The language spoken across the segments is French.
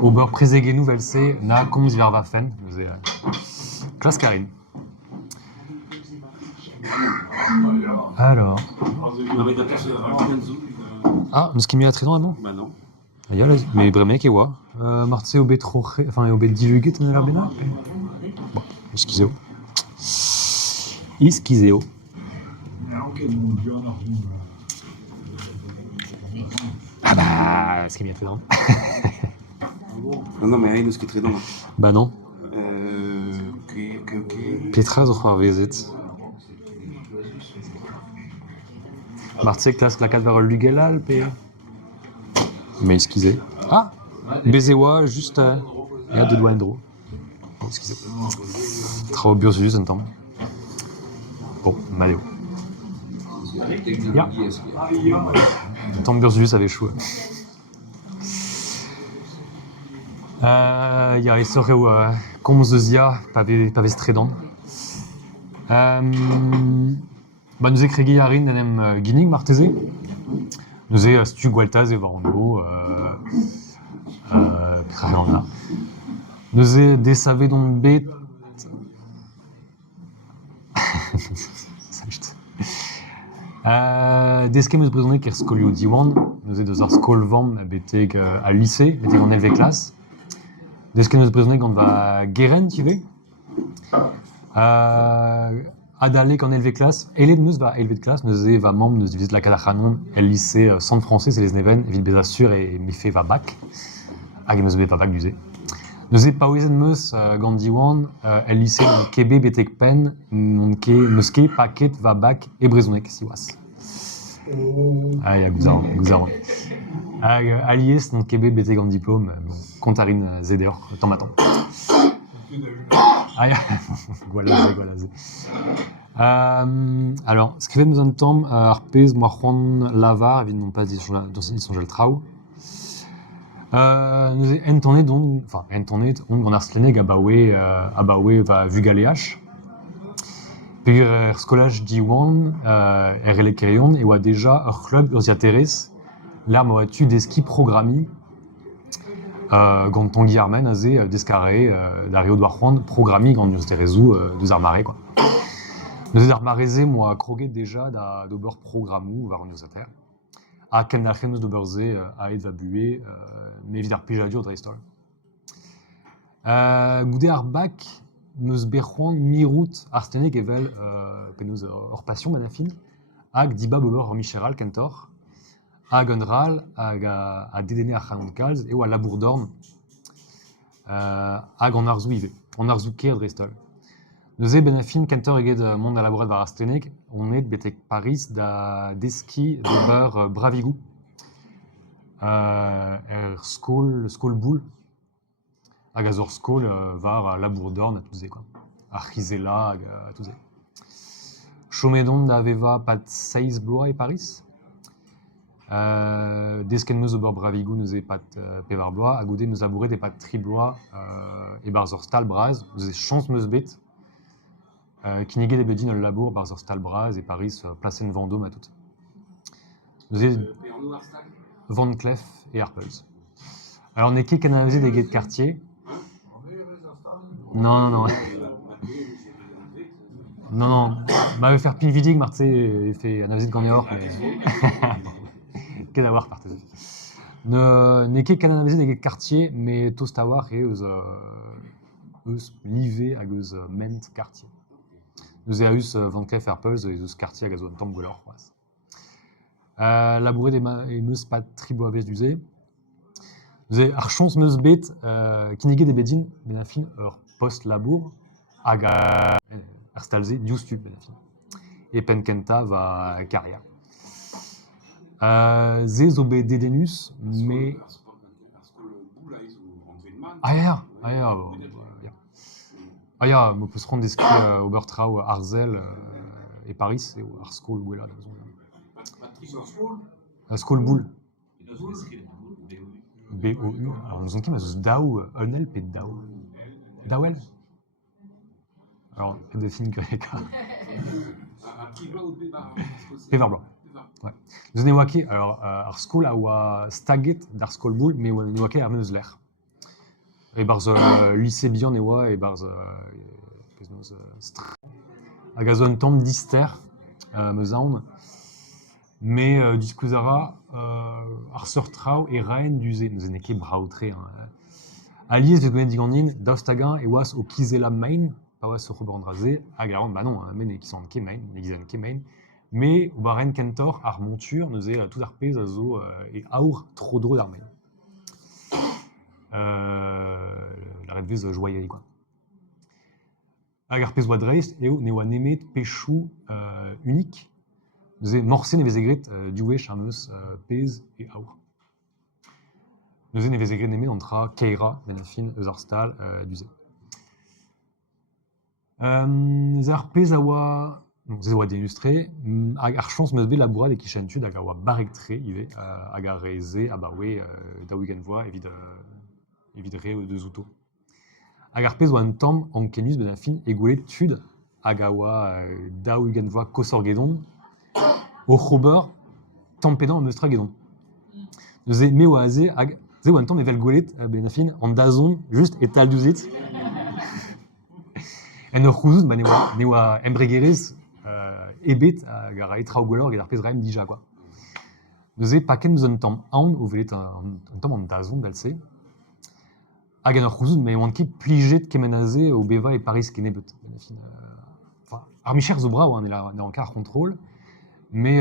Ober Presegenu Velse, Na Koms Verwaffen, Klasse Karin. Alors. Ah, nous qui m'y a très dans avant. Bah non. Ja, mais Bremek et wa. Martse ob troche, enfin ob diluguet en la bena. Bon, excusez-vous. Iskizeo. Ah bah, ce qui m'y a très dans. Non, mais rien de ce qui est très dans. Bah non. Ok. Petra zo war vezet. Martse classe la 4 vers Lugelal, pe. Mais excusez. Ah, Bezewa, juste. Il y a deux doigts endro. Bon, excusez. Trop bursus en temps. Bon, Maléo. Ja. Tant bursus avait chaud. Ja, il serait où Komzezia, pavé strédan. Bah, nous écrivons Yarin, Nanem Guinig, Martese. Nous est Stu Gualtaz et Varando. Pralana. Nous est des savés dont bête. Des schemes brisonnés qui scolio diwan, nous est deux scolvam beteg à lycée, beteg en élevé classe. Des schemes brisonnés quand va guéren, tu veux. Adalé qu'en élevé classe, et nous va élevé de classe, nous est va membre, nous visite la Cadachanon, et lycée centre français, c'est les Neven, ville Bézassure et Mifé va bac. Nous va bac d'usé. Nous est Paouizen Meus Gandiwan, et lycée Kébé Betek Pen, Neuské, Paquet, va bac et Brisonnek, si was. Ah, il y a Gouzaran. Aliès, donc Kébé Betek en diplôme, Contarine Zédéor, temps m'attend. Ah, voilà. Alors, ce qui fait nous en temps, Arpez, Moirron, Lavar, évidemment pas ils sont le trau. Nous entonné donc, enfin entonné, on a slené Abawe va vu Galéache. Puis scolage Diwan, RL Kerion et a déjà un club Ursia Teres, l'arme a tu des skis programmés. Quand Tanguy Armen a descarré Dario Douarjuan programmé quand nous Teresu deux armarés quoi. Nous armarés moi crogué déjà d'ober programmou var nous terre. A ken nachem de berze a ed va buer mais vidar pijadio de histoire. Goudé arbak nous berjuan mi-route arstenek evel que nous hors passion manafin ag diba bober Micheral Kentor ag unral ag a dédéné a Chanon Calz et ou à Labourdorn ag en arzou ive en arzou ker de restol. Nous est benafin Kentor eget monde à laborat var arstenek on est betek Paris da deski de ber Bravigou. Skol boule hag azor skol var Labourdorn a touze quoi. A Rizela a touze. Chomedon d'aveva pat 6 blois et Paris. Desken meus ober Bravigou nous est pat pevar blois, a goude nous abouré des pat triblois et barzor stal braz, nous est chance meus bet. Qui néguait des bedines le labour, barzor stal braz et Paris placen Vendôme à tout. Nous est Van Cleef et Harpels. Alors on est qui canalisé des guets de quartier. Non. Non. M'avait faire Pividig, Marseille fait analyse de Gagnéor, mais. Qu'est d'avoir partagé. N'est qui canalisé des guets de quartier, mais tous avoir et eux livé à eux ment quartier. Nous avons eu Van Cleef Harpels et eux quartier à gazon Tambouler. Labouré des meus pas tribo avec d'usé. Nous avons archons meus bêtes qui néguait des bedines, benafin, post labour, aga arstalzé, diustu benafin. Et Penkenta va carrière. Zez obé dédenus, mais. Ah, on peut se rendre des skis Obertrau, Arzel et Paris, et Arskol, où est là, Skol Boule. BOU. Alors, nous avons qui Dao, Unel, et Dao. Dawel. Alors, définit Greka. Pévar blanc. Ouais. Nous avons qui alors, Arskol a Staget d'Arskol Boule, mais nous avons Armeusler. et barz lycée bihan ewa et barz hag a zo un tamm dister me zaon, mais diskuzara ar seurt traoù e raen duze, neuze n'eo ket brav-tre. Alies vet gwelet diganin, daoustagin e oas o kizela main, pa oas o c'hober an dra-se, hag a ran, non, men e kizan ket main, ne gizan ket main, mais o baren kentor ar montur neuze tout ar pezh a zo e aour tro dro d'ar main. La red vez joyei, quoi. Hag ar pezh oa dreist eo ne oa nemet pechou unik, neuze morse ne vez egret diouech ar meus pezh e aour. Neuze ne vez egret nemet an tra keira, ben a fin eus ar stal duze. Ar pezh a oa, ze oa d'illustre, hag ar chans meus bet labourat e kichentud hag a oa barek-tre ive, hag a reze a ba oe daougen voa evit re deus outo. Hag ar pezh oa un tamm an kenus ben a fin e gwelet tud hag a oa daougen voa kosorgedon o c'hober tampedan am eus tra gedon. Neuze me oa aze hag ze oa un tamm evel gwelet ben a fin an dazon just e tal duzit. En ur c'houzout ne oa embregerez ebet hag a rae traoù gwelloc'h ar pezh raem dija, quoi. Neuze paken eus un tamm aon o velet un tamm an dazon dalse, hag en ur c'houzout me oan ket plijet kemen aze o beva e Paris ken ebet. Ben a fin, ar micher zo brav, ne an kar ar kontrol, mais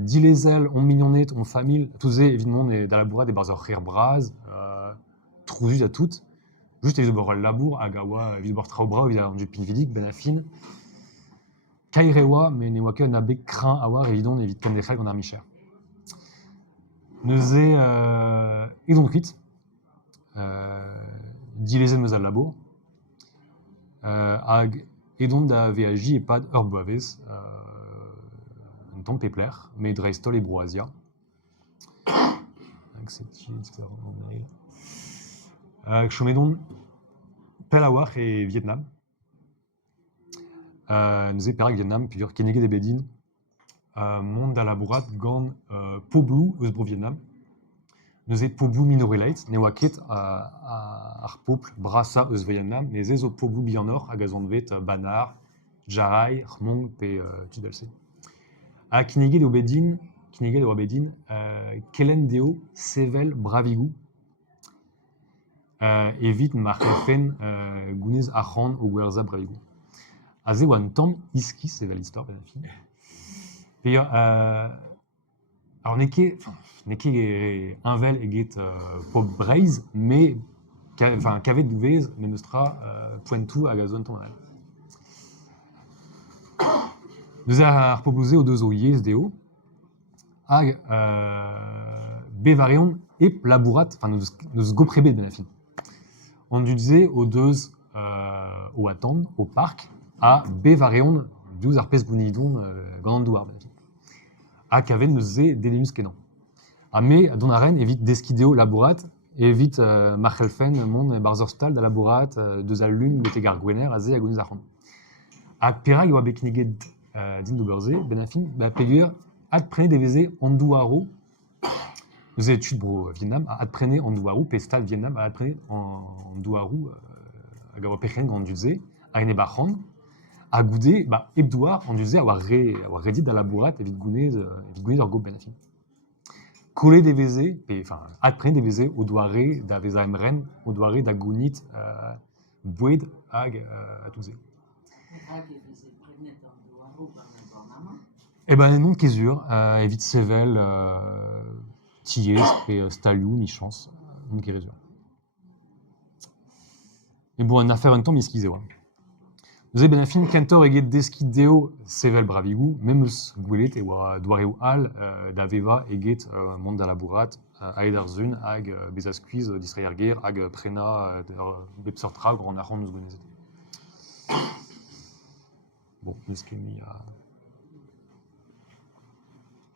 dilezel, on mignonnet, on famil, touze evidemment da labourat e barz ur c'her braz, trouzut a tout, just evit ober ul labour hag a oa evit ober traoù brav evit an dud pinvidik ben a fin, kaer e oa, mais ne oa ket un abeg kreñv a war evidon evit kandec'hel gant ar micher. Neuze edon kuit, dilezel meus al labour, hag edon da veaji e pad ur boavez, un tamm pepler, met dreistol e broazia. Hag chomedon pel a oar e Vietnam. Neuze perak Vietnam, peogwir kenneget e bedin mont da labourat gant poblou eus bro Vietnam. Neuze poblou minoreleit, ne oa ket ar popl brasa eus Vietnam, mais ez zo poblou bihanoc'h hag a zont vet banar, jarai, c'hmong pe tudalse. Ha kinneget eo bedin, kelen deo sevel bravigou, evit ma c'hefen gounez ac'han o gwerzha bravigou. A ze oa un tamm iski sevel istor ben a fin. Peogwir, alors ne ket unvel eget pop breiz, mais kavet douvez men eus tra poentou hag a zo un tamm anal. Neuze ar poblouze o deus o yezh deo, hag bevareon ep labourat, neus goprebet ben a fin. An dud-se o deus o attend, o park, a bevareon diouz ar pezh gounidon gant an douar ben a fin. Ha kavet neus ze dedemus kenan. Ha me, don a ren, evit deski deo labourat, evit ma c'hellfen mont barz ur stal da labourat deus al lun bete gar gwener a ze a gounez ac'han. Hag perak e oa bet kinneget din d'ober-se, ben a fin, peogwir ad prene deveze an douaro, neuze tud bro Vietnam, ad prene an douaro, pe stal Vietnam, ad prene an douaro hag a oa pechen gant dud-se, a ene bac'han, a goude, eb douar an dud-se a oa redit da labourat evit gounez ur gop ben a fin. Kole deveze, ad prene deveze o doare da veza emren, o doare da gounit boued hag a touze. E ben non kezur, evit sevel tiez pe stalioù michans, non kezur. E bon, an afer un tamm iskiz e oa. Neuze ben a fin kentor eget deski deo sevel bravigou, mem eus gwelet e oa doareo all da veva eget mont da labourat aet ar zun hag bez a skuiz distreiñ ar gêr hag prena bep seurt traoù gant ar c'hant eus gounezet. Bon, neus ket mi